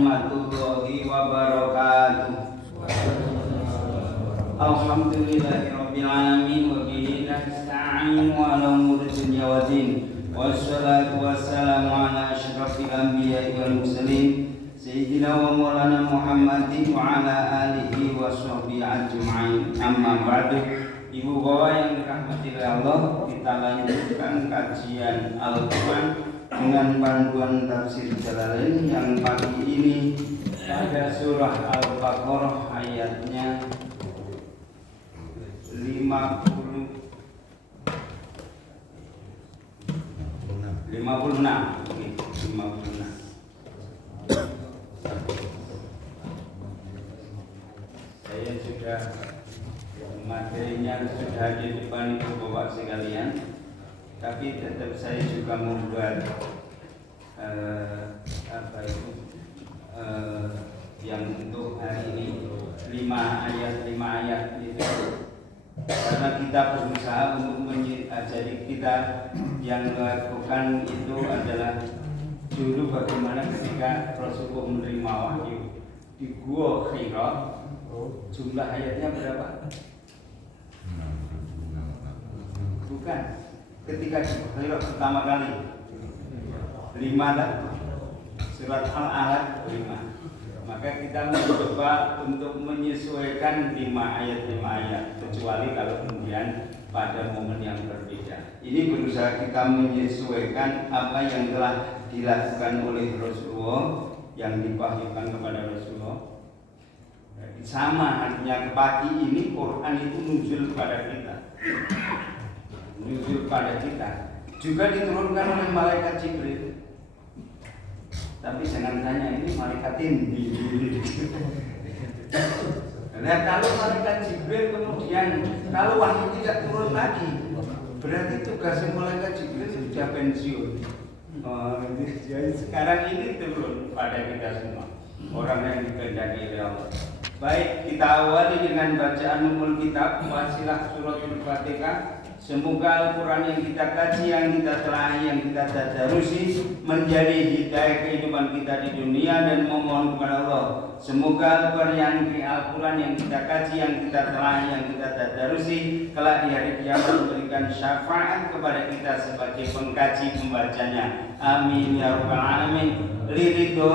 warahmatullahi wabarakatuh. Alhamdulillahirabbil alamin wa bihi nasta'in wa ala umuri dunya waddin. Wassalatu wassalamu ala asyrafil anbiya'i wal mursalin sayyidina wa maulana Muhammadin wa ala alihi wa sahbihi ajma'in. Amma ba'du. Ibu bapak yang dirahmati oleh Allah, kita lanjutkan kajian Al-Quran dengan panduan tafsir Jalalain yang pagi ini pada surah Al-Baqarah ayatnya 56. Saya sudah materinya sudah di depan ibu bapak sekalian, tapi tetap saya juga membuat yang untuk hari ini 5 ayat itu, karena kita berusaha untuk jadi kita yang melakukan itu adalah dulu bagaimana ketika Rasulullah menerima wahyu di Gua Hira. Jumlah ayatnya berapa? Bukan, ketika di Hira pertama kali 5 lah. Surat Al-Alaq 5. Maka kita mencoba untuk menyesuaikan 5 ayat, kecuali kalau kemudian pada momen yang berbeda. Ini berusaha kita menyesuaikan apa yang telah dilakukan oleh Rasulullah, yang diwahyukan kepada Rasulullah. Sama artinya, pagi ini Quran itu nuzul pada kita. Juga diturunkan oleh malaikat Jibril. Tapi jangan tanya ini malaikat ini. Nah, kalau malaikat Jibril kemudian kalau wahyu tidak turun lagi, berarti tugas malaikat Jibril sudah pensiun. Jadi sekarang ini turun pada kita semua, orang yang dikehendaki oleh Allah. Baik, kita awali dengan bacaan umul kitab, wasilah suratul Fatihah. Semoga Al-Quran yang kita kaji, yang kita telaah, yang kita tadarusi menjadi hidayah kehidupan kita di dunia, dan memohon kepada Allah semoga Al-Quran yang kita kaji, yang kita telaah, yang kita tadarusi kelak di hari kiamat memberikan syafaat kepada kita sebagai pengkaji pembacanya. Amin ya rabbal alamin. Ridho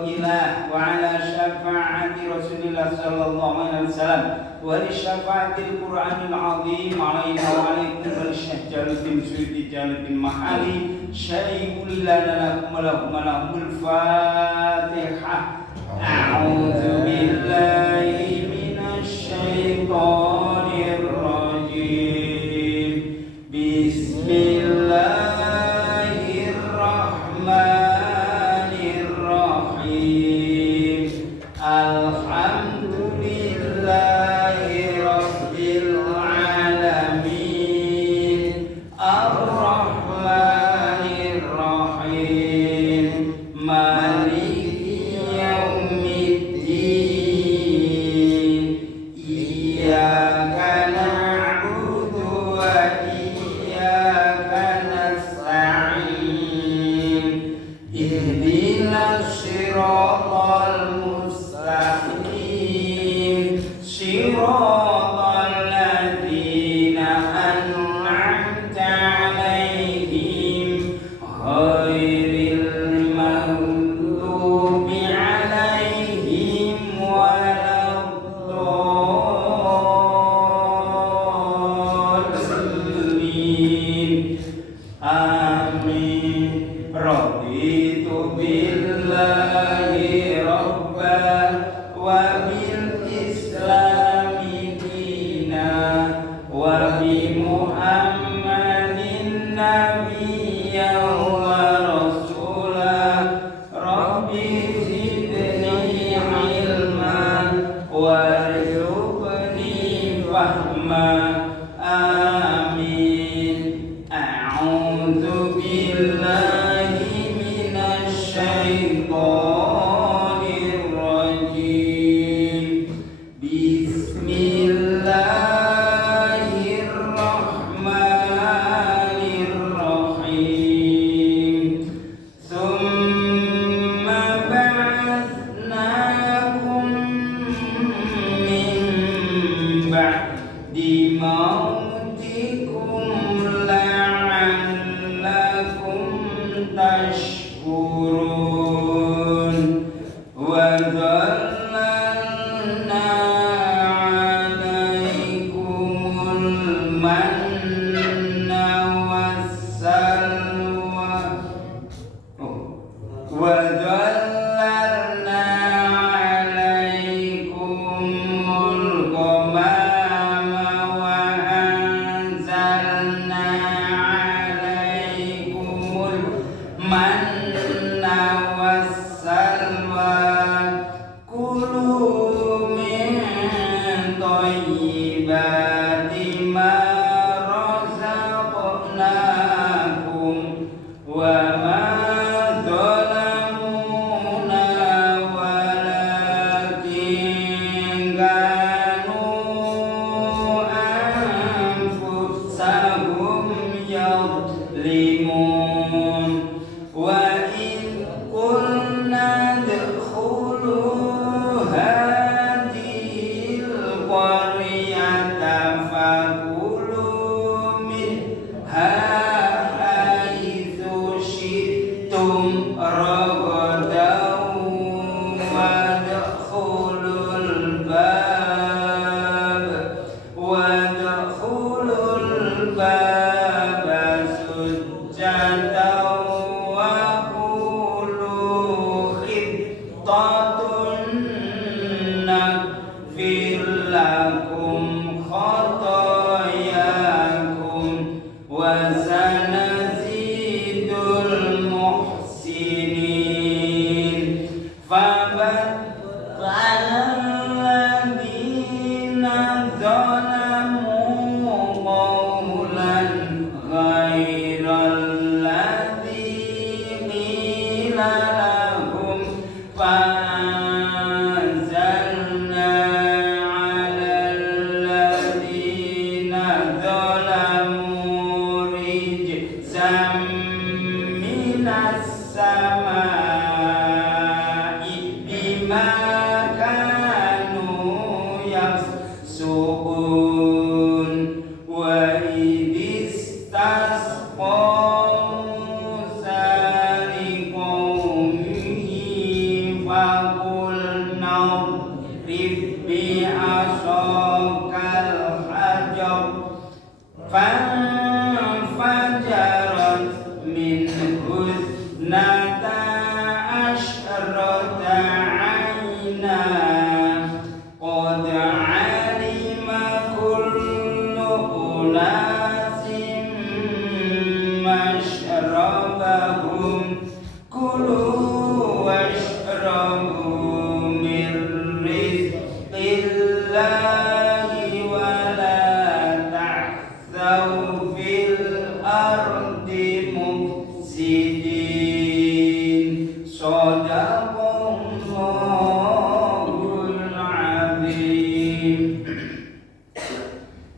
ilah wa ala syafaati Rasulillah sallallahu alaihi wasallam wa li syafaatil Qur'anil azim alaina wa alaikum wa syekh Jaluddin Suyuti Jaluddin Mahali syai'ul lana lahumul Fatihah. A'udzu billahi minasy syaithanir rajim. Bismillahirrahmanirrahim. Alhamdulillahi rabbil alamin. Ar-Rahmanir Rahim. Maliki yaumiddin. Iyyaka na'budu wa iyyaka nasta'in. Ihdinas siratal mustaqim. Siratal ladzina an'amta 'alaihim ghairil maghdubi 'alaihim waladdallin. Amin. Raditu billahi rabban wa bil islami dina wa bi Muhammadin nabiyyan wa rasulah. Rabbi zidni ilman warzuqni fahma. Amin. A'udzu billahi minasy syaithanir rajim. Bismillahirrahmanirrahim. Tsumma nuqtatun naghfir lakum khatayakum wa sanazidul muhsinin fabatalladina zalamu qawlan ghairal ladzi qila lahum fa'anzalna 'alal ladzina zalamu rijzam minas samai bima kanu yafsukun wa idistasqa Musa liqaumihi faqulna idrib bi'asakal hajar fanfajarat minhu ithnata asyrata 'aina qad 'alima kullu unasin mashrabahum kulu washrabu min rizqillahi wa la ta'thaw fil ardi mufsidin. Shadaqallahul azim.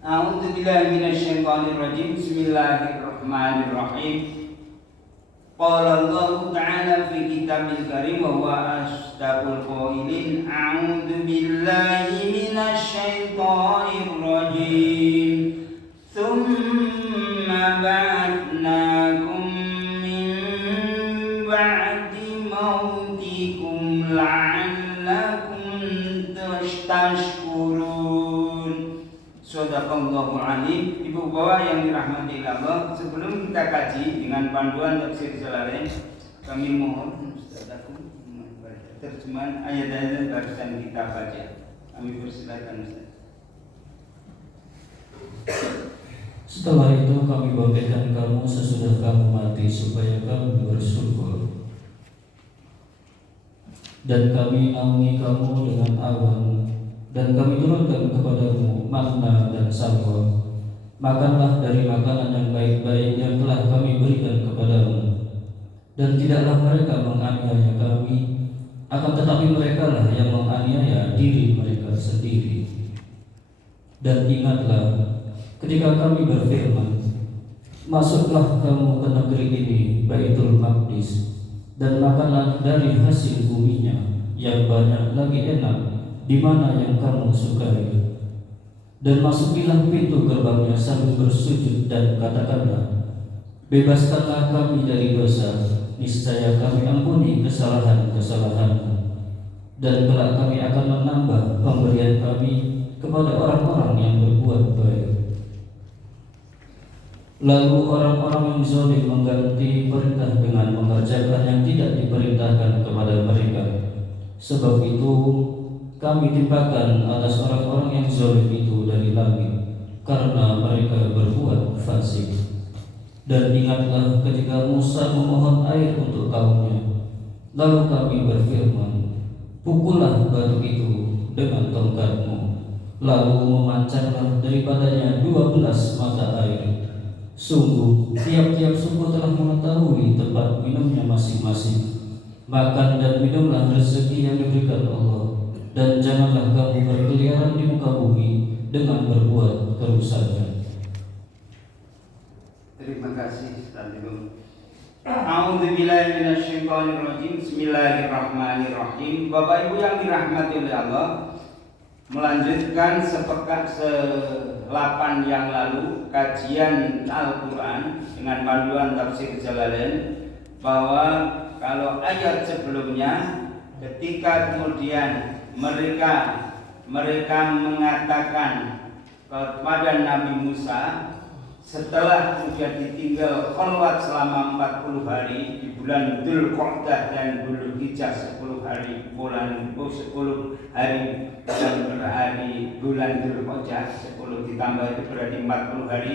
A'udzu billahi minasyaitonir rajim. Bismillahirrahmanirrahim. Qala Allah Ta'ala fi kitabil karim wa huwa asdaqul qailin. A'udzu billahi minasyaitonir rajim. Tsumma ba'atsnakum min ba'di mautikum la'allakum tashkurun. Shadaqallahul alim. Ibu bapak yang dirahmati Allah, sebelum kita kaji dengan panduan tafsir Jalalain, kami mohon Ustaz terjemahan ayat-ayat barusan kita baca. Kami persilakan Ustaz. Setelah itu kami bangkitkan kamu sesudah kamu mati supaya kamu bersyukur. Dan kami naungi kamu dengan awan, dan kami turunkan kepadamu makna dan salwa. Makanlah dari makanan yang baik-baik yang telah kami berikan kepadamu. Dan tidaklah mereka menganiaya kami, akan tetapi mereka lah yang menganiaya diri mereka sendiri. Dan ingatlah ketika kami berfirman, masuklah kamu ke negeri ini, Baitul Maqdis, dan makanlah dari hasil buminya yang banyak lagi enak, di mana yang kamu sukai. Dan masukilah pintu gerbangnya sambil bersujud dan katakanlah, bebaskanlah kami dari dosa, niscaya kami ampuni kesalahan-kesalahanmu. Dan kelak kami akan menambah pemberian kami kepada orang-orang yang berbuat baik. Lalu orang-orang yang zalim mengganti perintah dengan mengerjakan yang tidak diperintahkan kepada mereka. Sebab itu kami timpakan atas orang-orang yang zalim itu dari langit, karena mereka berbuat fasik. Dan ingatlah ketika Musa memohon air untuk kaumnya, lalu kami berfirman, pukullah batu itu dengan tongkatmu, lalu memancarlah daripadanya 12 mata air. Sungguh tiap-tiap suku telah mengetahui tempat minumnya masing-masing. Makan dan minumlah rezeki yang diberikan Allah, dan janganlah kamu berkeliaran di muka bumi dengan berbuat kerusakan. Terima kasih Ustaz Ibu. A'udzubillahi minasyaitonirrajim. Bismillahirrahmanirrahim. Bapak Ibu yang dirahmati oleh Allah, melanjutkan se-8 yang lalu kajian Al-Quran dengan panduan tafsir Jalalain, bahwa kalau ayat sebelumnya ketika kemudian mereka mengatakan kepada Nabi Musa setelah kemudian ditinggal khalwat selama 40 hari di bulan Dzulqa'dah dan Dzulhijjah 10 hari bulan 10 hari bulan Dzulhijjah, 10 ditambah itu berarti 40 hari.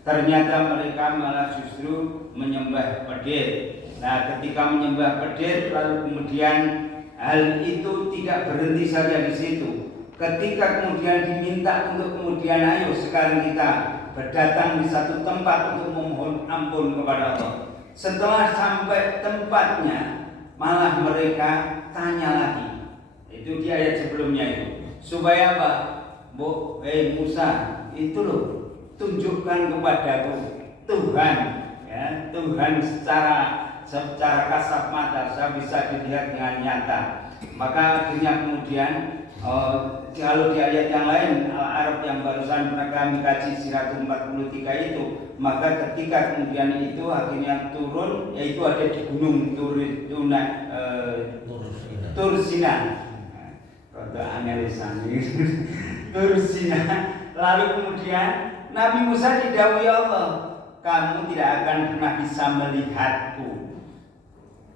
Ternyata mereka malah justru menyembah pedir. Nah, ketika menyembah pedir lalu kemudian hal itu tidak berhenti saja di situ. Ketika kemudian diminta untuk kemudian ayo sekarang kita berdatang di satu tempat untuk memohon ampun kepada Allah. Setelah sampai tempatnya malah mereka tanya lagi. Itu di ayat sebelumnya itu. Supaya apa? Musa, itu loh, tunjukkan kepadaku Tuhan, ya, Tuhan secara kasat mata, saya bisa dilihat dengan nyata. Maka akhirnya kemudian kalau di ayat yang lain Al-Araf yang barusan mereka mengkaji 143 itu, maka ketika kemudian itu akhirnya turun, yaitu ada di gunung Tursina. Kata analisan Tursina. Lalu kemudian Nabi Musa didhawuhi Allah, kamu tidak akan pernah bisa melihatku.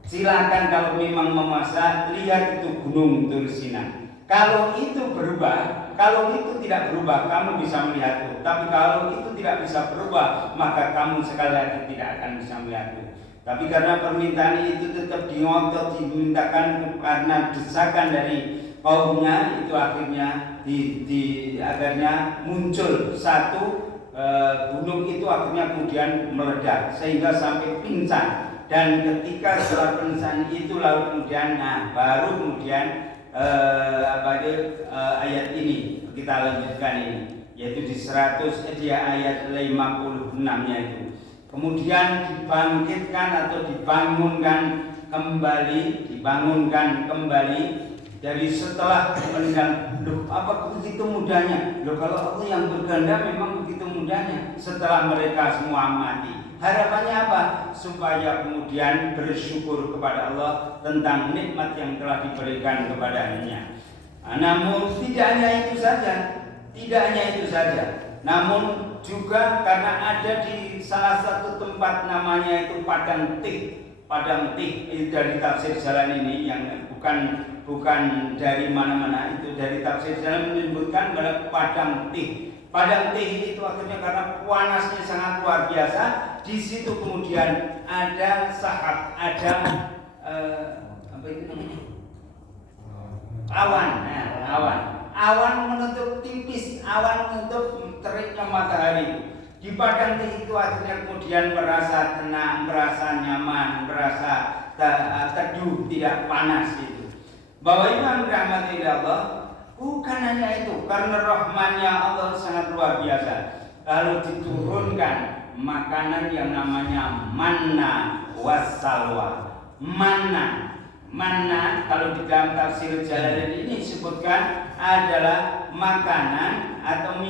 Silakan kalau memang memaksa, lihat itu gunung Tursina. Kalau itu berubah, kalau itu tidak berubah, kamu bisa melihatku. Tapi kalau itu tidak bisa berubah, maka kamu sekali lagi tidak akan bisa melihatku. Tapi karena permintaan itu tetap diotot, dimintakan karena desakan dari kaumnya, itu akhirnya akhirnya muncul satu gunung itu akhirnya kemudian meledak sehingga sampai pingsan. Dan ketika setelah pingsan itu lalu kemudian baru kemudian ayat ini kita lanjutkan ini, yaitu di ayat 56-nya itu. Kemudian dibangkitkan atau dibangunkan kembali dari setelah meninggal. Loh, apa begitu mudahnya? Loh, kalau Allah yang berkehendak memang begitu mudahnya. Setelah mereka semua mati, harapannya apa? Supaya kemudian bersyukur kepada Allah tentang nikmat yang telah diberikan kepadanya. Namun tidak hanya itu saja, namun juga karena ada di salah satu tempat namanya itu Padang Tih itu dari tafsir jalan ini yang bukan dari mana-mana, itu dari tafsir jalan menyebutkan pada Padang Tih. Padang Tih itu akhirnya karena panasnya sangat luar biasa. Di situ kemudian ada sahab, ada apa itu namanya? Awan menutup tipis, awan menutup teriknya matahari. Di Padang Tih itu akhirnya kemudian merasa tenang, merasa nyaman, merasa teduh, tidak panas itu. Bahwa Imam rahmati Allah, bukan hanya itu, karena rahmannya Allah sangat luar biasa. Lalu diturunkan makanan yang namanya manna wassalwa. Manna kalau di dalam tafsir Jalalain ini disebutkan adalah makanan atau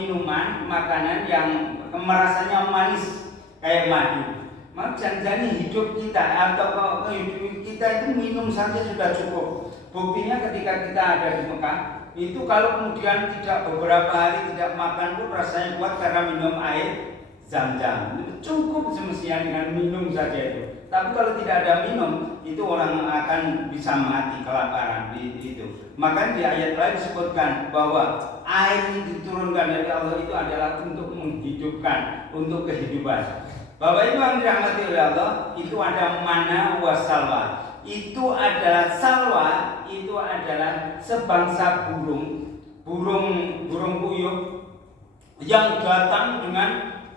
makanan yang merasanya manis kayak madu. Maka jangan hidup kita atau hidup kita itu minum saja sudah cukup. Buktinya ketika kita ada di Mekah, itu kalau kemudian tidak beberapa hari tidak makan pun rasanya kuat karena minum air Zam-zam. Cukup semestinya dengan minum saja itu. Tapi kalau tidak ada minum, itu orang akan bisa mati kelaparan itu. Maka di ayat lain disebutkan bahwa air yang diturunkan dari Allah itu adalah untuk menghidupkan, untuk kehidupan. Bapak Ibu yang dirahmati oleh Allah, itu ada manna wassalwa. Itu adalah salwa, itu adalah sebangsa burung puyuh yang datang dengan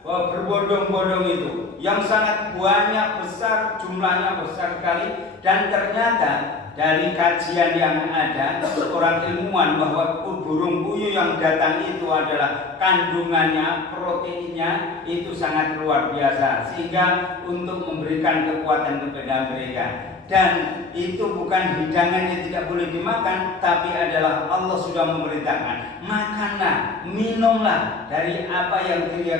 berbondong-bondong itu, yang sangat banyak, besar, jumlahnya besar sekali. Dan ternyata dari kajian yang ada, seorang ilmuwan bahwa burung puyuh yang datang itu adalah kandungannya, proteinnya itu sangat luar biasa, sehingga untuk memberikan kekuatan kepada mereka. Dan itu bukan hidangan yang tidak boleh dimakan, tapi adalah Allah sudah memerintahkan, makanlah, minumlah dari apa yang sudah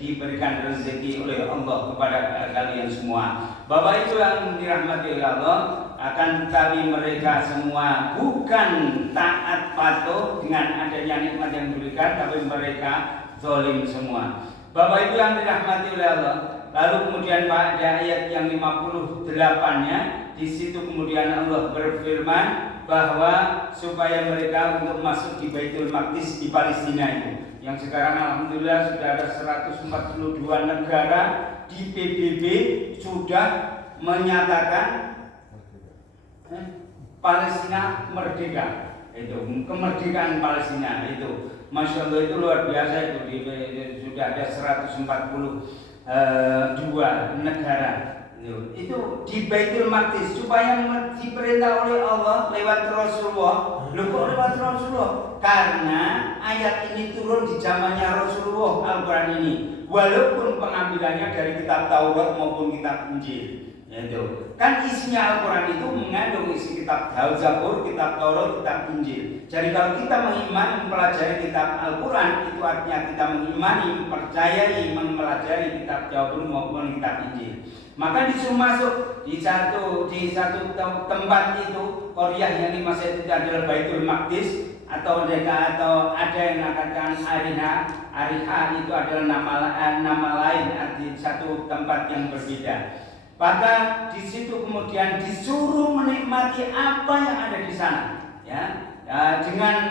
diberikan rezeki oleh Allah kepada kalian semua. Bapak Ibu yang dirahmati oleh Allah, akan tetapi mereka semua bukan taat patuh dengan adanya nikmat yang diberikan, tapi mereka zalim semua. Bapak Ibu yang dirahmati oleh Allah, lalu kemudian pada ayat yang 58-nya di situ kemudian Allah berfirman bahwa supaya mereka untuk masuk di Baitul Maqdis di Palestina itu, yang sekarang alhamdulillah sudah ada 142 negara di PBB sudah menyatakan Palestina merdeka. Itu kemerdekaan Palestina itu, masya Allah, itu luar biasa. Itu sudah ada 142 negara itu di Baitul Maqdis, supaya diperintah oleh Allah lewat Rasulullah. Loh, kok lewat Rasulullah? Karena ayat ini turun di zamannya Rasulullah, Al-Quran ini, walaupun pengambilannya dari kitab Taurat maupun kitab Injil. Itu kan isinya Al-Quran itu mengandung isi kitab Zabur, kitab Taurat, kitab Injil. Jadi kalau kita mengimani mempelajari kitab Al-Quran, itu artinya kita mengimani, mempercayai, mempelajari kitab Zabur maupun kitab Injil. Maka disuruh masuk di satu tempat itu, Korea yang dimaksud itu adalah Baitul Maqdis, atau ada yang mengatakan Ariha itu adalah nama lain di satu tempat yang berbeda. Maka di situ kemudian disuruh menikmati apa yang ada di sana, dengan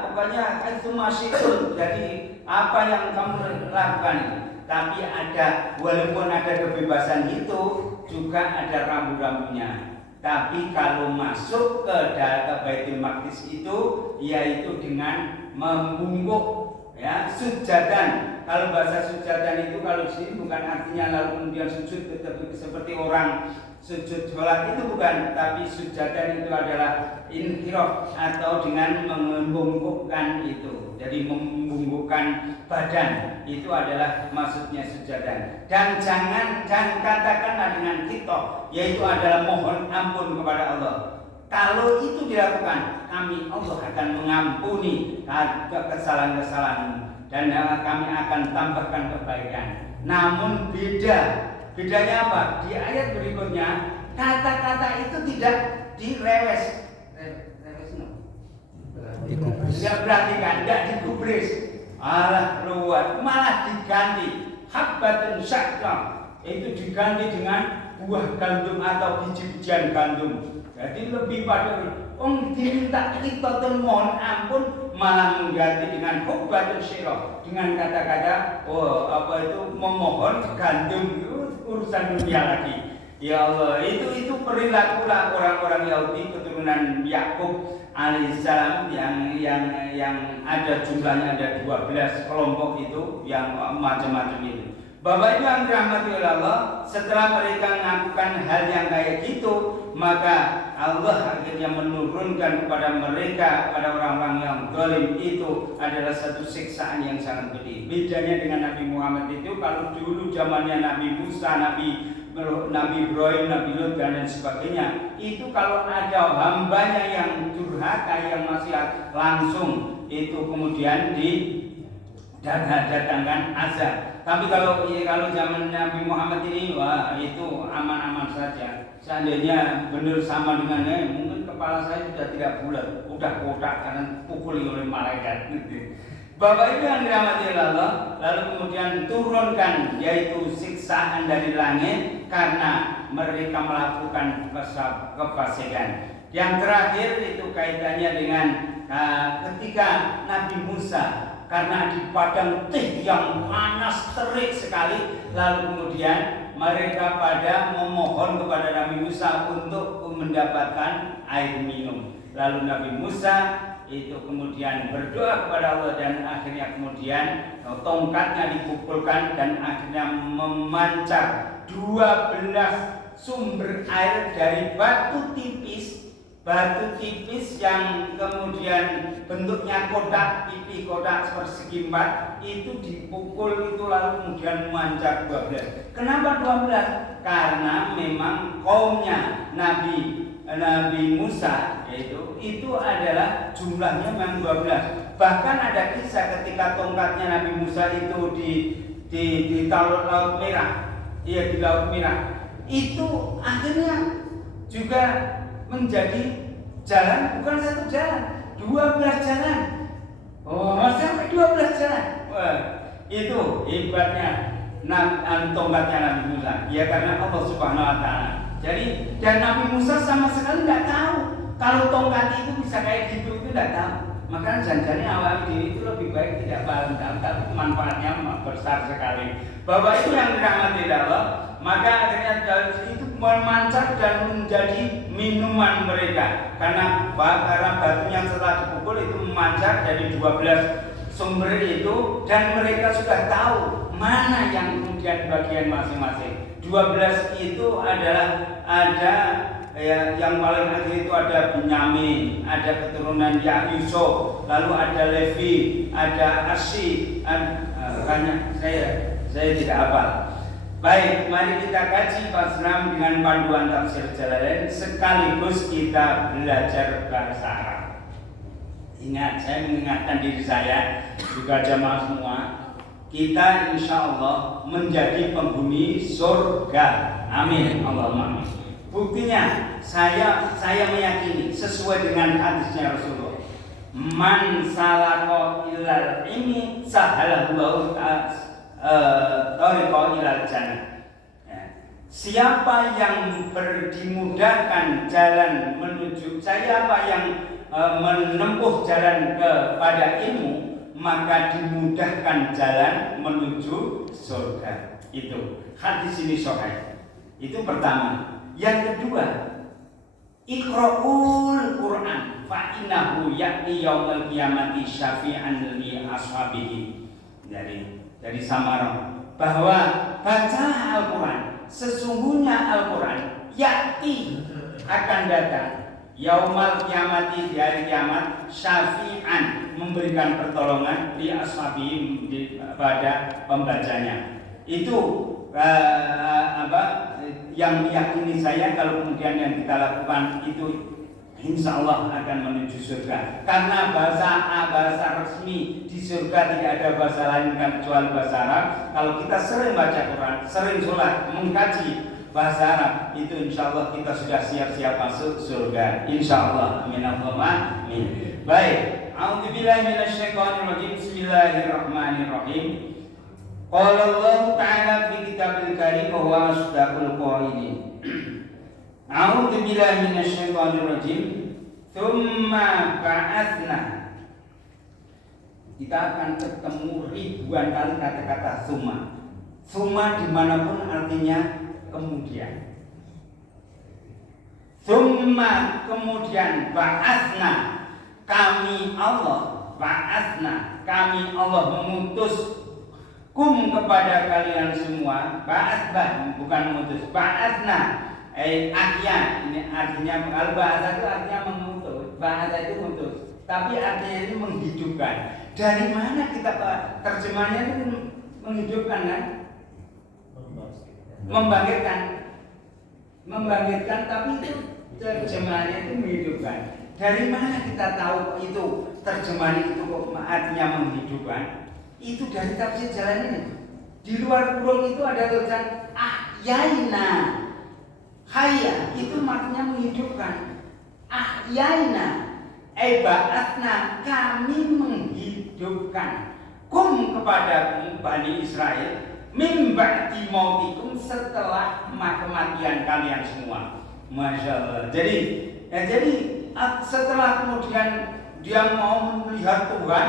pokoknya itu masih itu. Jadi apa yang kamu lakukan itu, tapi walaupun ada kebebasan itu juga ada rambu-rambunya. Tapi kalau masuk ke Baitul Maqdis itu, yaitu dengan membungkuk, sujadan. Kalau bahasa sujadan itu kalau sini bukan artinya lalu kemudian sujud tetapi seperti orang sujud sholat, itu bukan. Tapi sujadan itu adalah inhiraf atau dengan membungkukkan itu. Jadi membungkukkan badan itu adalah maksudnya sujadan. Dan jangan katakanlah dengan kita, yaitu adalah mohon ampun kepada Allah. Kalau itu dilakukan, kami Allah akan mengampuni kesalahan-kesalahanmu dan kami akan tambahkan kebaikan. Namun bedanya apa? Di ayat berikutnya kata-kata itu tidak direwes, tidak perhatikan, tidak digubris, malah diganti habbatun syakram, itu diganti dengan buah gandum atau biji-bijian gandum. Jadi lebih pada diminta kita mohon ampun, malah mengganti dengan hubbatun syirah, dengan kata-kata memohon gandum, urusan dunia lagi. Ya Allah, itu perilakulah orang-orang Yahudi keturunan Yakub alaihissalam yang ada jumlahnya ada 12 kelompok itu yang macam-macam itu. Bapak Ibu yang dirahmati oleh Allah, setelah mereka melakukan hal yang kayak gitu, maka Allah akhirnya menurunkan kepada mereka, pada orang-orang yang zalim itu adalah satu siksaan yang sangat pedih. Bedanya dengan Nabi Muhammad itu, kalau dulu zamannya Nabi Musa, Nabi Ibrahim, Nabi Lut dan lain sebagainya, itu kalau ada hambanya yang durhaka, yang maksiat, langsung itu kemudian datangkan azab. Tapi kalau zaman Nabi Muhammad ini, wah itu aman-aman saja. Seandainya benar sama dengannya, mungkin kepala saya sudah tidak bulat, udah kotak karena pukul oleh malaikat. Bapak Ibu yang dirahmati Allah, lalu kemudian turunkan yaitu siksaan dari langit karena mereka melakukan kefasikan. Yang terakhir itu kaitannya dengan ketika Nabi Musa, karena di padang teh yang panas terik sekali, lalu kemudian mereka pada memohon kepada Nabi Musa untuk mendapatkan air minum. Lalu Nabi Musa itu kemudian berdoa kepada Allah dan akhirnya kemudian tongkatnya dipukulkan dan akhirnya memancar 12 sumber air dari batu tipis yang kemudian bentuknya kotak, pipi kotak persegi 4 itu dipukul itu lalu kemudian memancar 12. Kenapa 12? Karena memang kaumnya Nabi Musa itu adalah jumlahnya memang 12. Bahkan ada kisah ketika tongkatnya Nabi Musa itu di Laut Merah. Iya, di Laut Merah. Itu akhirnya juga menjadi jalan, bukan satu jalan, 12 jalan. Sampai 12 jalan. Wah, itu hebatnya tongkatnya Nabi Musa. Ya karena Allah Subhanahu wa taala. Jadi dan Nabi Musa sama sekali nggak tahu kalau tongkat itu bisa kayak gitu, itu nggak tahu. Maka janjinya awal diri itu lebih baik tidak paham, tapi manfaatnya besar sekali. Bahwa itu yang dirahmati Allah, maka akhirnya itu memancar dan menjadi minuman mereka. Karena batunya setelah dipukul itu memancar dari 12 sumber itu, dan mereka sudah tahu mana yang kemudian bagian masing-masing. 12 itu adalah ada yang paling akhir itu ada Binyamin, ada keturunan Yusuf, lalu ada Levi, ada Asy, banyak saya tidak hafal. Baik, mari kita kaji Basram dengan panduan tafsir Jalalain sekaligus kita belajar bahasa Arab. Ingat, saya mengingatkan diri saya juga jamaah semua, kita insya Allah menjadi penghuni surga. Amin, Allahumma amin. Buktinya saya meyakini sesuai dengan hadisnya Rasulullah. Man salako ilal ilmi sahalallahu tariqa ilal jannah. Siapa yang dimudahkan jalan menuju, siapa yang menempuh jalan kepada ilmu, maka dimudahkan jalan menuju surga. Itu hadis ini sahih. Itu pertama. Yang kedua, Iqra'ul Quran fa innahu ya'ti yaumil qiyamati syafi'an li ashabihi. Dari Samarah, bahwa baca Al-Quran, sesungguhnya Al-Quran ya'ti akan datang yaumal qiyamati, di hari kiamat, syafi'an, memberikan pertolongan li ashabihi, pada pembacanya. Itu yang meyakini saya kalau kemudian yang kita lakukan itu insya Allah akan menuju surga. Karena bahasa resmi di surga tidak ada bahasa lain kecuali bahasa Arab. Kalau kita sering baca Quran, sering sholat, mengkaji bahasa Arab, itu insya Allah kita sudah siap-siap masuk surga. Insya Allah. Amin. Amin. Baik. A'udzubillahi minasyaitonirrajim. Bismillahirrahmanirrahim. Qala Allah Ta'ala fi kitabil karim wa huwa asdaqul qailin. A'udzu billahi minasyaitonir rajim. Tsumma ba'atsna. Kita akan ketemu ribuan kali kata-kata summa. Summa dimanapun artinya kemudian. Tsumma kemudian ba'atsna, kami Allah, ba'atsna, kami Allah mengutus kepada kalian semua. Ba'atsna bukan mengutus, ba'atsna ahya, ini artinya al-ba'atsa itu artinya mengutus, ba'atsa itu mengutus, tapi artinya ini menghidupkan. Dari mana kita terjemahnya itu menghidupkan kan? Membangkitkan, tapi itu terjemahannya itu menghidupkan. Dari mana kita tahu itu terjemahan itu artinya menghidupkan? Itu dari tafsir jalan ini. Di luar kurung itu ada tulisan ahyaina. Hayya itu artinya menghidupkan. Ahyaina ba'atsna, kami menghidupkan kepada Bani Israel min ba'di mautikum, setelah kematian kalian semua. Masya Allah. Jadi setelah kemudian dia mau melihat Tuhan,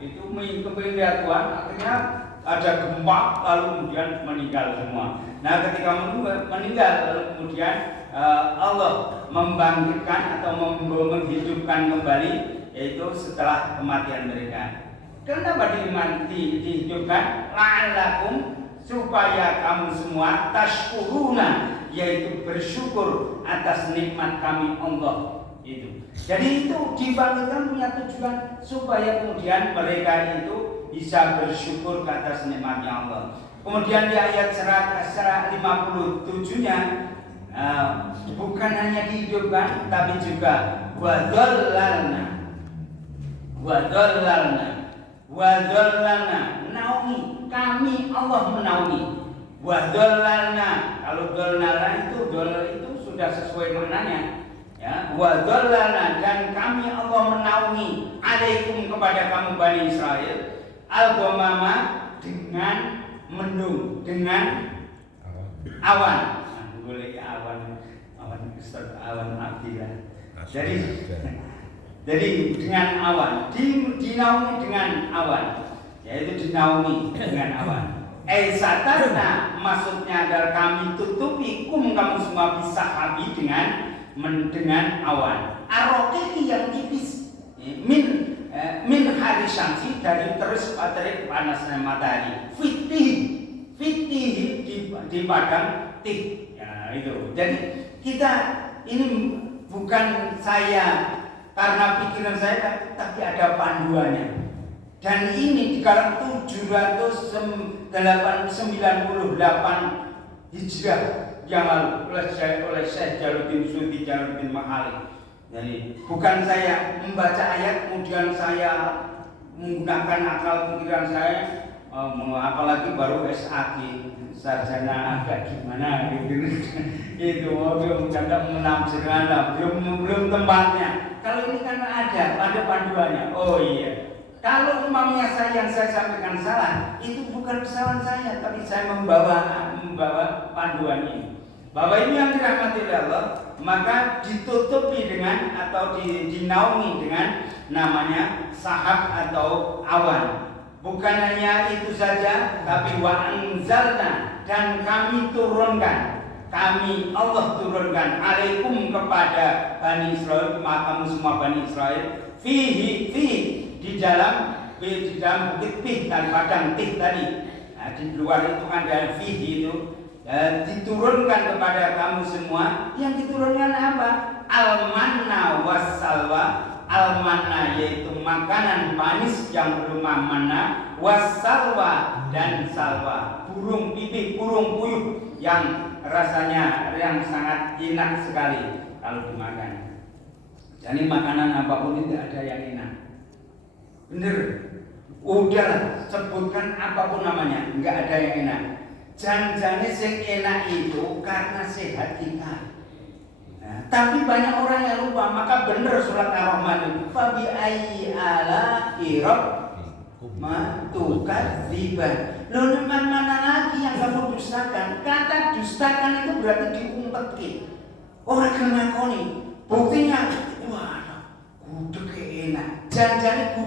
itu melihat Tuhan, akhirnya ada gempa, lalu kemudian meninggal semua. Nah, ketika meninggal, lalu kemudian Allah membangkitkan atau menghidupkan kembali, yaitu setelah kematian mereka. Kenapa dihidupkan? La'allakum, supaya kamu semua tashkuruna, yaitu bersyukur atas nikmat kami Allah. Itu. Jadi itu dibangkitkan punya tujuan supaya kemudian mereka itu bisa bersyukur ke atas nikmatnya Allah. Kemudian di ayat 157-nya bukan hanya dihidupkan, tapi juga wadhallalna naungi, kami Allah menaungi. Wadhallalna, kalau dhallalna itu sudah sesuai maknanya. Ya, wadhallalna, dan kami Allah menaungi alaikum, kepada kamu Bani Israel, al-ghamama, dengan mendung, dengan awan. Boleh awan. Ustaz Awan Abdillah. Jadi dengan awan, dinaungi dengan awan, yaitu dinaungi dengan awan. Satarna maksudnya adalah kami tutupi kamu semua bisa habi dengan awan. Arokeki yang tipis, min hari syamsi dari terus terik panasnya matahari. Fitih di padang tih. Ya, itu. Jadi kita ini bukan saya karena pikiran saya, tapi ada panduannya. Dan ini di kalang 798 Hijrah yang lalu oleh Syekh Jalaluddin Suyuti Jalaluddin Mahali. Jadi bukan saya membaca ayat kemudian saya menggunakan akal pikiran saya, apalagi baru SAG sarjana agak gimana gitu. Itu belum menafsirkan, belum tempatnya. Kalau ini kan ada panduannya. Oh iya. Kalau umpamanya yang saya sampaikan salah, itu bukan kesalahan saya, tapi saya membawa panduan ini. Bahwa ini yang dirahmati oleh Allah, maka ditutupi dengan atau dinaungi dengan namanya sahab atau awan. Bukan hanya itu saja, tapi wa anzalna, dan kami turunkan. Kami Allah turunkan alaikum kepada Bani Israel, kamu semua Bani Israel, fihi di dalam bukit Pih dan padang Tih tadi. Nah, di luar itu kan ada fihi itu. Diturunkan kepada kamu semua. Yang diturunkan apa? Al-manna wassalwa. Al-manna yaitu makanan manis yang berupa manna, wassalwa dan salwa, burung pipih, burung puyuh yang rasanya yang sangat enak sekali kalau dimakan. Jadi makanan apapun itu ada yang enak. Bener, udah sebutkan apapun namanya, nggak ada yang enak. Jangan-jangan yang enak itu karena sehat kita. Nah, tapi banyak orang yang lupa, maka bener surat Ar-Rahman itu. Fabi ayyi ala matukat riba. Lalu mana lagi yang kamu dustakan? Kata dustakan itu berarti diumpetkan. Orang ngakoni. Buktinya, wah, gudeg enak. Jangan-jangan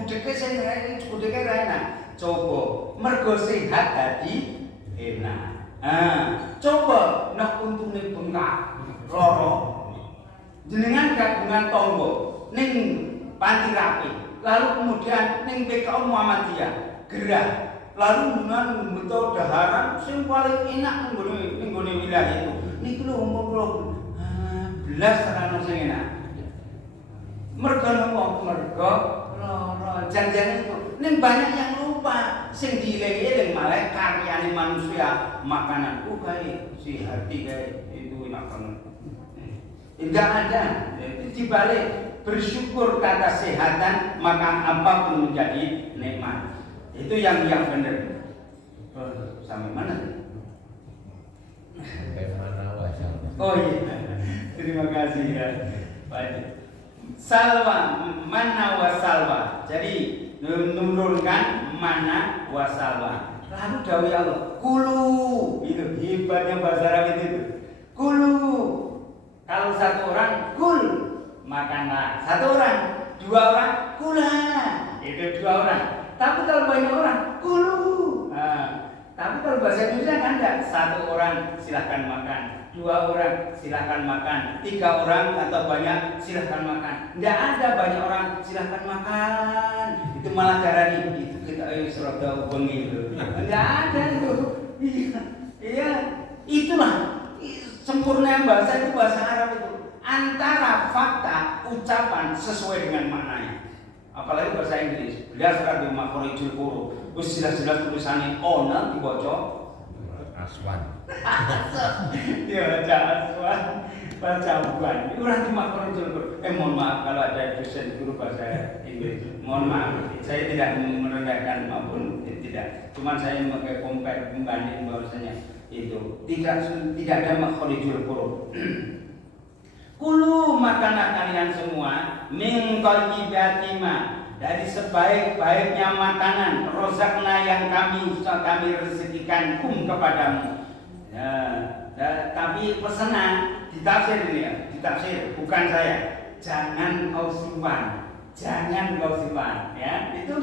gudegnya enak. Coba, mergo sehat tadi enak. Coba nak untungnya bengkak, loro. Jenengan gabungan tonggo ning panti rapi. Lalu kemudian ning PKU Muhammadiyah gerah. Lalu dengan betul daharan sing paling enak nggone wilayah itu. Niku lho umur belas ana sing enak. Mergo napa? Mergo loro. Jangan itu. Ning banyak yang lupa sing dieling-eling malah karyane manusia makanan kae si hati kae itu enak banget. Enggak ada. Itu dibalik bersyukur kata kesehatan maka apapun menjadi nikmat. Itu yang benar. Sampai mana? Sampai mana wasalwa. Oh iya. Terima kasih ya. Baik. Salwa, mana wasalwa. Jadi menurunkan mana wasalwa. Lalu dawuh Allah, kulu. Itu hebatnya bahasa Arab itu. Kulu. Kalau satu orang kul, makanlah. Satu orang, dua orang kula. Itu dua orang. Tapi kalau banyak orang, kulu. Tapi kalau bahasa Indonesia kan enggak. Satu orang silahkan makan, dua orang silahkan makan, tiga orang atau banyak silahkan makan. Enggak ada banyak orang silahkan makan. Itu malah darani itu kita Surabaya bengi itu. Enggak ada itu. Iya, itulah sempurna bahasa itu bahasa Arab itu. Antara fakta ucapan sesuai dengan maknanya. Apalagi bahasa Inggris, berdasarkan di makhorijul huruf, wis jelas-jelas tulisannya ona dibaca Aswan. Ya baca aswan, baca buan. Itu nanti makhorijul huruf. Mohon maaf kalau ada dosen guru bahasa Inggris. Mohon maaf, saya tidak merendahkan maupun tidak. Cuman saya memakai pembanding bahwasanya itu tidak ada makhorijul huruf. Kulu makanlah kalian semua min thayyibatima dari sebaik-baiknya makanan rozakna yang kami rezekikan kepadamu. Tapi pesanan ditafsir ini ya, ditafsir, bukan saya. Jangan kau simpan, ya. Itu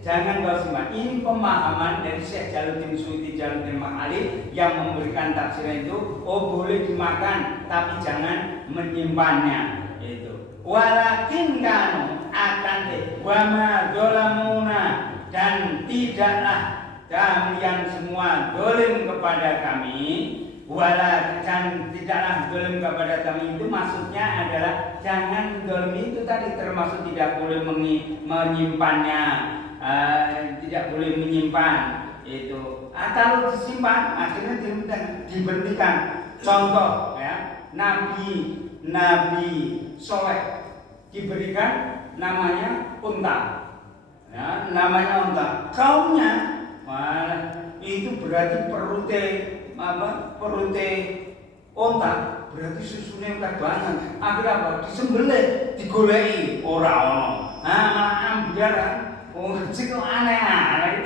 jangan kau simpan. Ini pemahaman dari Syekh Jalaluddin Suyuti Jalaluddin Ma'arif yang memberikan tafsiran itu. Oh, boleh dimakan, tapi jangan menyimpannya. Itu. Walakin kanu akan wama dolamuna, dan tidaklah kalian semua dolim kepada kami. Dan tidaklah dolim kepada kami itu maksudnya adalah jangan dolim itu tadi termasuk tidak boleh menyimpannya, tidak boleh menyimpan itu. Kalau disimpan akhirnya diberhentikan. Contoh ya, Nabi Soleh diberikan namanya unta, ya, namanya unta. Kaumnya itu berarti perute unta, berarti susunya udah banget. Akhirnya apa? Disembelih, digoleki ora ono. Malah ambiaran. Oh, itu aneh-aneh.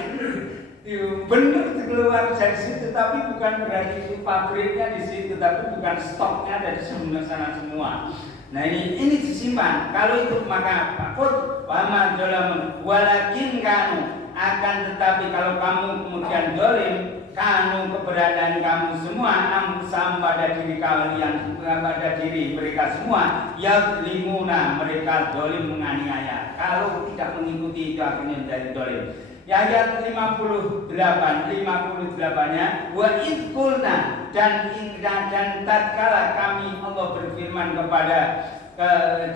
Bener keluar dari situ, tapi bukan berarti itu pabriknya di situ, tapi bukan stoknya dari sana semua. Nah ini disimpan. Kalau itu maka takut wama dolam walakin kanu, akan tetapi kalau kamu kemudian dolim, kanu keberadaan kamu semua amsam pada diri kalian, pada diri mereka semua, yazlimuna, mereka dolim menganiaya. Kalau tidak mengikuti itu akhirnya menjadi dolim. Ya, ayat 58-nya wa idkulna, dan tatkala kami Allah berfirman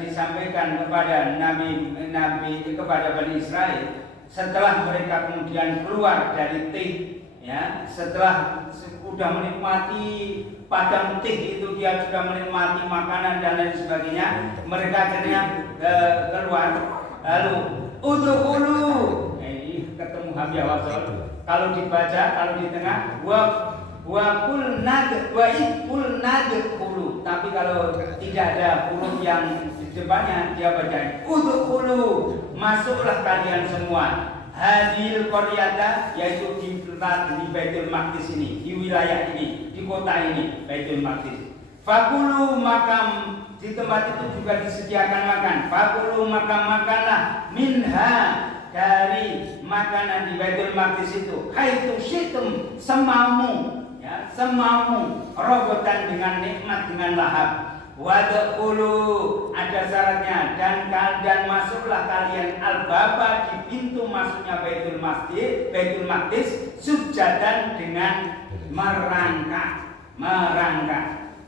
disampaikan kepada nabi kepada Bani Israel setelah mereka kemudian keluar dari Tih, ya, setelah sudah menikmati padang Tih itu, dia sudah menikmati makanan dan lain sebagainya, mereka akhirnya keluar, lalu udkhulu, ketemu hamzah wasal. Kalau dibaca, kalau di tengah wa kul nadkhulu, tapi kalau tidak ada huruf yang di depannya, dia baca udkhulu, masuklah kalian semua hadil qaryata, yaitu di Baitul Maqdis ini, di wilayah ini, di kota ini Baitul Maqdis. Fakulu, makam di tempat itu juga disediakan makan. Fakulu, makanlah minha, dari makanan di Baitul Maqdis itu, haitsu syi'tum, semaumu, ya, semaumu, robotan dengan nikmat, dengan lahap. Wadkhulu, ada syaratnya, dan masuklah kalian al-baba, di pintu masuknya Baitul Maqdis sujadan, dengan merangkak.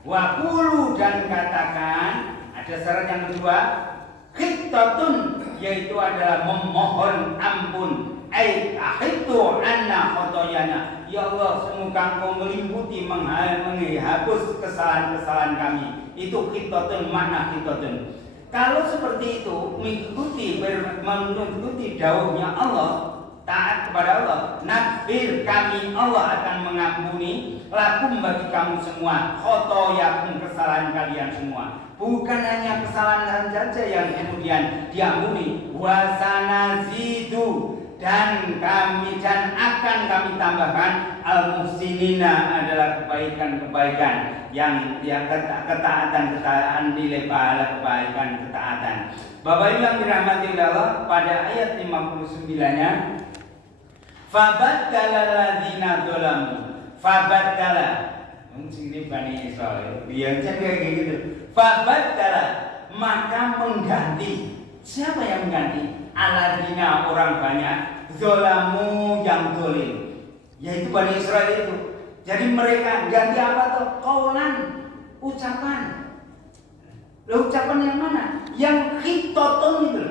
Waqulu, dan katakan, ada syarat yang kedua, khittatun, yaitu adalah memohon ampun. Ahitu anna khotoyana, ya Allah, semoga Engkau melimputi, menghapus kesalahan-kesalahan kami. Itu khittatun, makna khittatun. Kalau seperti itu, mengikuti dawuhnya Allah, taat kepada Allah, nakfir, kami Allah akan mengampuni lakum, bagi kamu semua, khotoyakum, kesalahan kalian semua. Bukan hanya kesalahan saja yang kemudian diampuni, wasanazidu, dan akan kami tambahkan al-muhsinina, adalah kebaikan-kebaikan yang ketaatan, nilai pahala kebaikan, ketaatan. Bapak Ibu yang dirahmati Allah, pada ayat 59-nya, fabaddala alladzina dzalamu, fabaddala, ini Bani Israil, biasanya kayak gitu. Fabaddala, maka mengganti. Siapa yang mengganti? Alladzina, orang banyak, dzalamu, yang zalim, yaitu Bani Israil itu. Jadi mereka ganti apa tuh? Qaulan, ucapan. Loh, ucapan yang mana? Yang khittatun itu,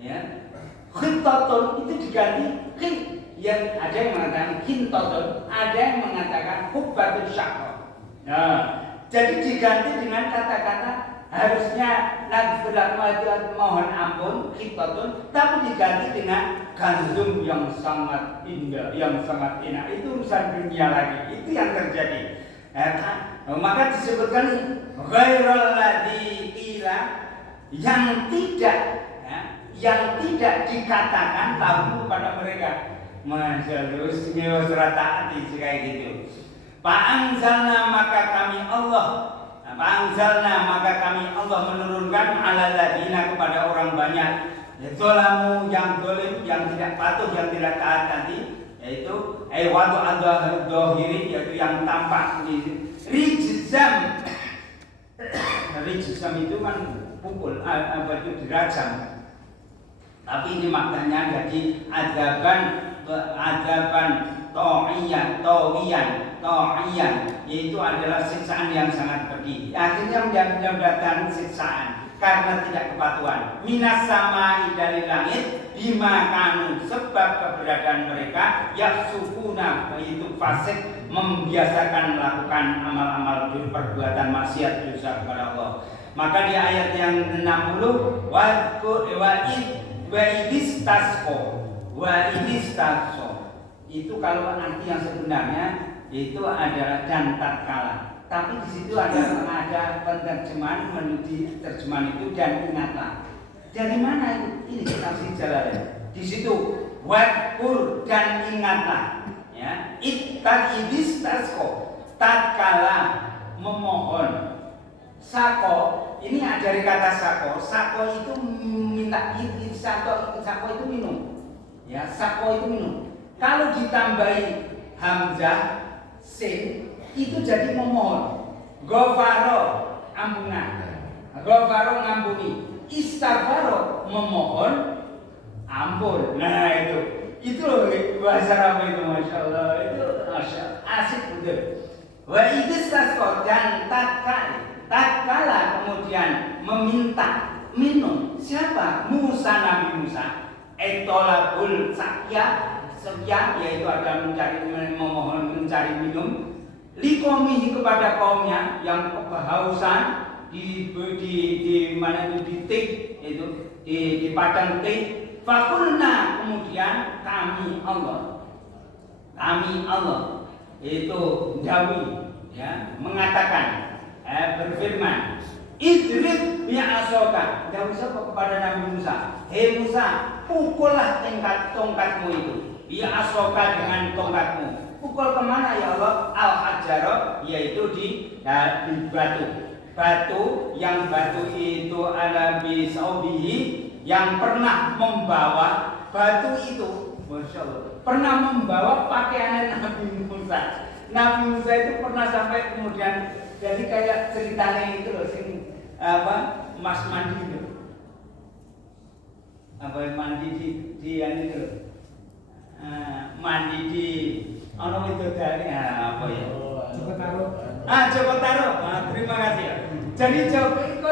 ya. Khittatun itu diganti khit. Yang ada yang mengatakan khittatun, ada yang mengatakan hubbatul syaqq. Nah, jadi diganti dengan kata-kata, harusnya mohon ampun, khittatun, tapi diganti dengan gandum yang sangat indah, yang sangat enak. Itu urusan dunia lagi. Itu yang terjadi. Maka disebutkan ghairul ladzi qila, yang tidak dikatakan tahu kepada mereka. Masyaallah, surat taat kayak gitu. Fa'anzalna, maka kami Allah Anzalna, maka kami Allah menurunkan alal ladina kepada orang banyak zalamu, yang zalim, yang tidak patuh, yang tidak taat tadi, yaitu wadu adh-dhahiri, yaitu yang tampak di rijzam. Rijzam itu kan pukul, itu dirajam. Tapi ini maknanya jadi azaban tawiyan, yaitu adalah siksaan yang sangat pedih. Akhirnya mendapatkan siksaan karena tidak kepatuhan. Minas samai, dari langit, bima kanu, sebab keberadaan mereka yafsukuna, itu fasik, membiasakan melakukan amal-amal perbuatan maksiat, dosa kepada Allah. Maka di ayat yang 60, wa idistasqo, itu kalau arti yang sebenarnya itu adalah dan tatkala. Tapi di situ ada penerjemahan menuju terjemahan itu dan ingatlah. Dari mana itu? Ini tafsir Jalalain. Di situ wadkur dan ingatlah. Ya, idistasqo, tatkala memohon. Sako, ini dari kata sako. Sako itu minta, sako itu minum. Ya, sako itu minum. Kalau ditambahi hamzah sin, itu jadi memohon. Ghafaro, ampunan. Ghafaro, ngampuni. Istaghfaro, memohon ampun. Nah itu loh bahasa Arab itu, masya Allah, itu asik betul. Wa idistasqo, dan tatkala kemudian meminta minum. Siapa? Musa, Nabi Musa. Etolabul sakya, yaitu ada mencari minum. Likomihi, kepada kaumnya yang kehausan di mana itu di tik, itu di padang tik. Fakulna, kemudian kami Allah itu dawi, ya, mengatakan, berfirman, idrib bi'asoka, dawi siapa kepada Nabi Musa, hei Musa, pukullah tongkatmu itu, bi'asoka, dengan tongkatmu. Pukul kemana ya Allah? Al-hajaro, yaitu di batu yang batu itu ada bisaubihi, yang pernah membawa batu itu, masya Allah, pernah membawa pakaian Nabi Musa. Nabi Musa itu pernah sampai kemudian jadi kayak ceritanya itu loh, mas mandi itu, mandi di itu loh, mandi di itu dari apa ya? Joko Taro. Terima kasih ya. Jadi Joko itu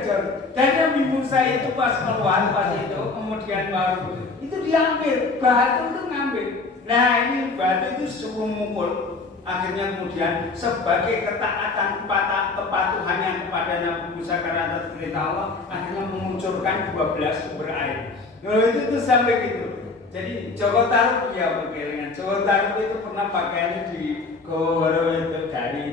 Joko. Dan Nabi Musa itu pas keluar, pas itu kemudian baru itu diambil, batu itu ngambil. Nah ini batu itu suruh mukul. Akhirnya kemudian sebagai ketaatan kepatuhannya kepada Nabi Musa karena atas perintah Allah, akhirnya menguncurkan 12 sumber air. Kalau itu sampai gitu. Jadi Joko Tarub, ya berkelingan. Joko Tarub itu pernah pakaiannya di Goro itu dari.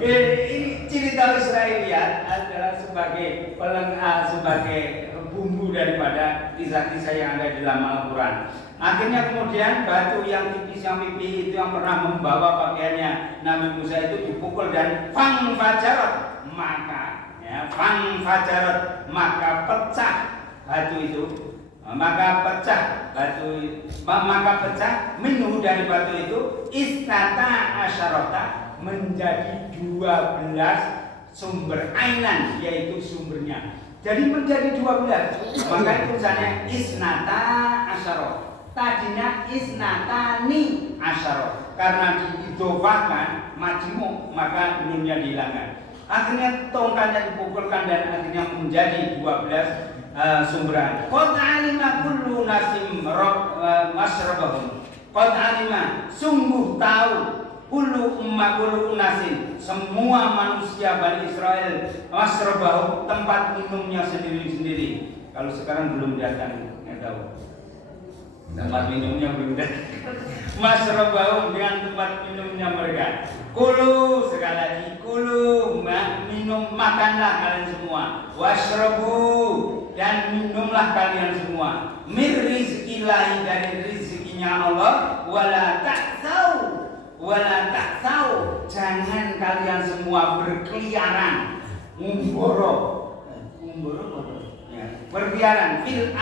Ini cerita Israeliat adalah sebagai bumbu daripada kisah-kisah yang ada di dalam Al-Quran. Akhirnya kemudian batu yang tipis yang pipi itu yang pernah membawa pakaiannya Nabi Musa itu dipukul dan fangfajarat, maka pecah batu itu, maka pecah minhu, dari batu itu, isnata asyarota, menjadi 12 sumber ainan, yaitu sumbernya. Jadi menjadi 12. Maka tulisannya isnata asyarot. Tadinya isnatani asyarot. Karena diidofahkan majmuk, maka nunnya dihilangkan. Akhirnya tongkatnya dipukulkan dan akhirnya menjadi 12 sumberan. Qad alima kullu nasim masrabahum. Qad alima, sungguh tahu, kullu unasin, semua manusia Bani Israel, masrabahum, tempat minumnya sendiri-sendiri. Kalau sekarang belum datang, nggak tahu. Tempat minumnya belum datang. Masrabahum, dengan tempat minumnya mereka. Kulu, sekali lagi, kulu, minum, makanlah kalian semua. Washrabu, dan minumlah kalian semua. Mir rizqillahi, dari rizkinya Allah. Wala ta'tau wala ta'tau, jangan kalian semua berkeliaran, ngumboro ya, berkeliaran fil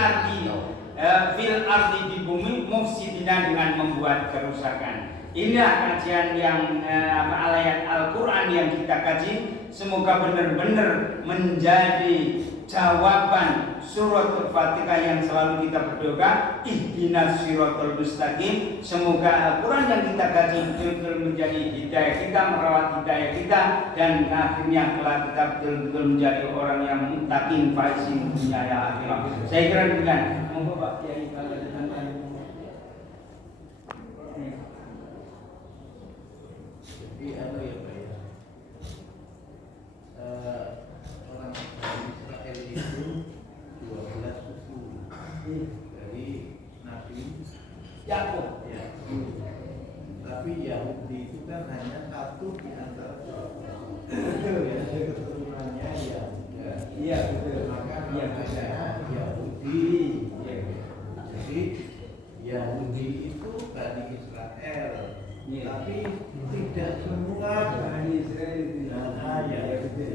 ardi di bumi mufsidina dengan membuat kerusakan. Inilah kajian yang ayat Al-Quran yang kita kaji. Semoga benar-benar menjadi jawaban suratul Fatihah yang selalu kita berdoa, ihdinas siratal mustaqim. Semoga Al-Quran yang kita kaji betul-betul menjadi hidayah kita, merawat hidayah kita, dan akhirnya kelak kita betul-betul menjadi orang yang muttaqin faizin dunia ya akhirat. Saya kira demikian. Monggo Pak Kiai kalau ditantang. Jadi apa ya Pak ya, orang Israel itu 12 suku dari Nabi Yakub ya. Tapi Yahudi itu kan hanya satu di antara betul ya, keturunannya ya. Iya betul. Maka Iya namanya Yahudi. Jadi Yahudi itu Bani Israel. Iya. Tapi tidak semua Bani Israel itu ya betul.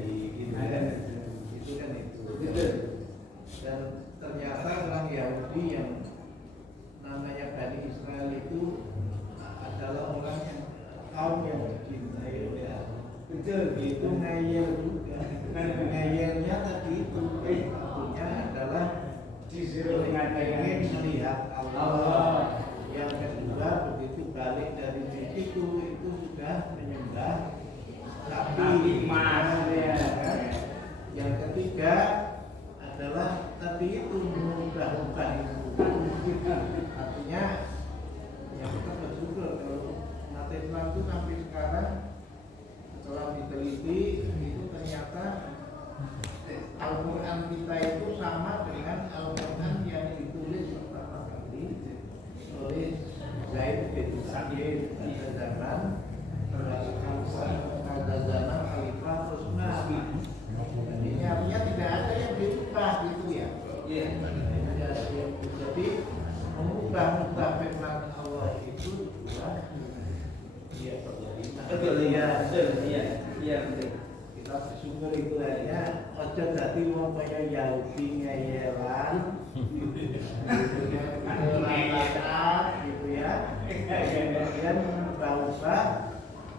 itu kan itu. Betul. Dan ternyata orang Yahudi yang namanya Bani Israel itu adalah orang yang kaum yang dicintai oleh Allah. Betul. Itu ngeyel juga. Ngeyelnya tadi itu artinya adalah Disuruh ingin melihat Allah. Yang kedua begitu balik dari Meksiko itu sudah menyembah sapi emas ya. Yang ketiga adalah tadi itu mengubah-ubah itu. Artinya ya kita bersyukur kalau umat Islam itu sampai sekarang setelah diteliti itu ternyata Al-Quran kita itu sama dengan Al-Quran yang ditulis pertama kali oleh Zaid bin Sabit pada zaman Khalifah Utsman. Jadi ini artinya tidak ada yang diubah gitu ya. Iya. Jadi mengubah firman Allah itu juga ya Betul ya. Betul iya. Iya betul. kita bersyukur itu hanya ojo dadi wong kaya Yahudi ngeyelan gitu ya. Kemudian mengubah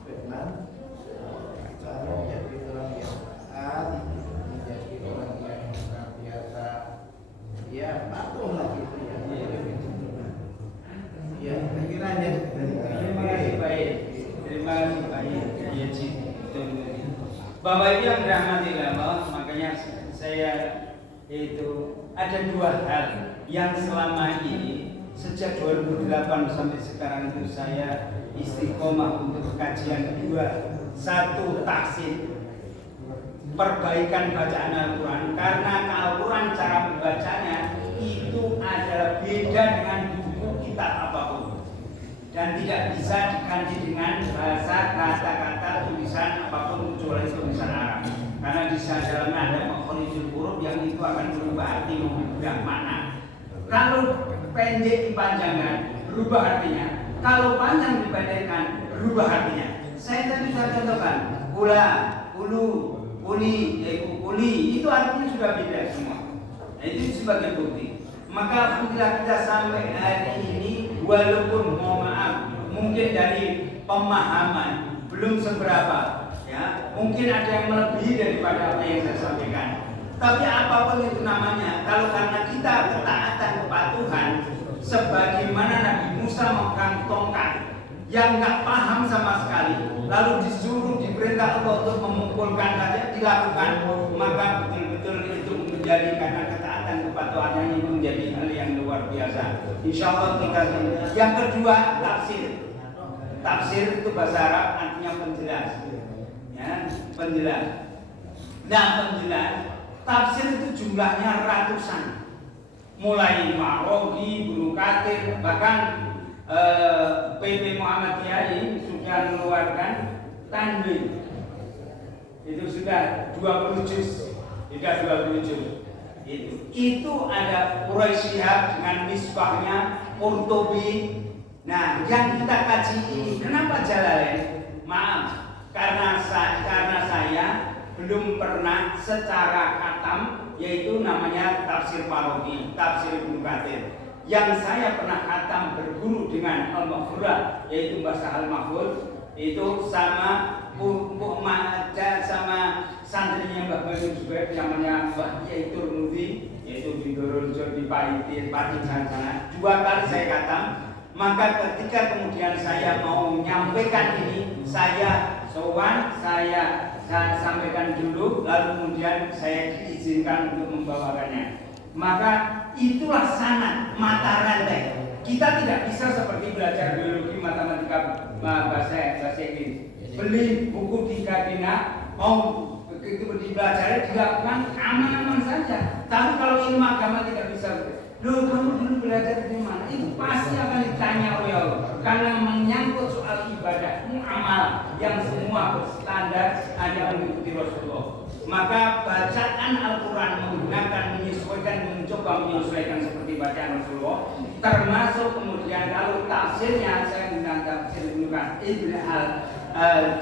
firman kita menjadi orang yang taat, menjadi orang yang senantiasa ya patuh lah gitu ya. Ya, saya kira hanya Terima kasih baik. Terima kasih baik. Iya Cik. Bapak Ibu yang dirahmati Allah, makanya saya itu ada dua hal yang selama ini sejak 2008 sampai sekarang itu saya istiqomah untuk kajian dua. Satu tahsin, perbaikan bacaan Al-Quran, karena Al-Quran cara membacanya itu adalah beda dengan buku kitab apapun dan tidak bisa diganti dengan bahasa kata-kata tulisan apapun kecuali tulisan Arab, karena di dalamnya ada makhorijul huruf yang itu akan berubah arti, mengubah makna. Kalau pendek dipanjangkan berubah artinya, kalau panjang dipendekkan berubah artinya. Saya tadi sudah contohkan ula, ulu, uli, uli, itu artinya sudah beda semua. Nah, itu sebagai bukti. Maka alhamdulillah kita sampai hari ini, walaupun mohon maaf mungkin dari pemahaman belum seberapa ya, mungkin ada yang melebihi daripada apa yang saya sampaikan, tapi apapun itu namanya, kalau karena kita ketaatan kepatuhan sebagaimana Nabi Musa memegang tongkat yang nggak paham sama sekali, lalu disuruh diperintah Allah untuk memukulkan saja dilakukan, maka betul-betul itu menjadi karena ketaatan kepatuhannya itu menjadi hal yang luar biasa. Insya Allah kita. Yang kedua tafsir. Tafsir itu bahasa Arab artinya penjelas, ya penjelas. Nah penjelas tafsir itu jumlahnya ratusan, mulai Ma'rogi, Ibnu Katsir, bahkan PP Muhammadiyah sudah mengeluarkan Tanwir, itu sudah 20 juz, sudah 20 juz. Itu ada Quraisy Shihab dengan misbahnya, Qurtubi, Nah, yang kita kaji ini kenapa Jalalain? Maaf, karena saya belum pernah secara khatam, yaitu namanya tafsir paroki, tafsir Ibnu Katsir. Yang saya pernah khatam berguru dengan Al-Maghfurah, yaitu bahasa Al-Mahfuz, itu sama sama santrinya Mbah Bayu juga namanya Mbah Yai Turmudi, yaitu di Doroljo di Pati sana. 2 kali saya khatam. Maka ketika kemudian saya mau menyampaikan ini, saya sowan, saya sampaikan dulu, lalu kemudian saya diizinkan untuk membawakannya. Maka itulah sanad mata rantai. Kita tidak bisa seperti belajar biologi, matematika, bahasa Inggris. Beli buku di Gadina, begitu dipelajari, dilakukan aman-aman saja. Tapi kalau ilmu agama tidak bisa. Loh, kamu dulu belajar di mana? Itu pasti akan ditanya oleh Allah, karena menyangkut soal ibadah, amal yang semua berstandar hanya mengikuti Rasulullah. Maka bacaan Al-Quran menggunakan mencoba menyesuaikan seperti bacaan Rasulullah. Termasuk kemudian kalau tafsirnya saya menggunakan tafsir Ibnu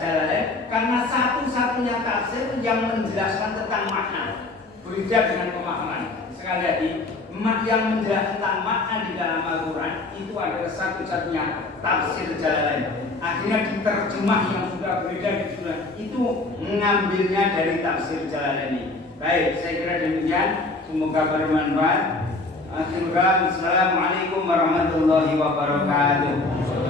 Jalalain, karena satu-satunya tafsir yang menjelaskan tentang makna, berbeda dengan pemahaman. Sekali lagi, yang menjelaskan tentang makna di dalam Al-Quran itu adalah satu-satunya tafsir Jalalain. Akhirnya diterjemah yang sudah beredar itu mengambilnya dari tafsir Jalalain ini. Baik, saya kira demikian. Semoga bermanfaat. Assalamualaikum warahmatullahi wabarakatuh.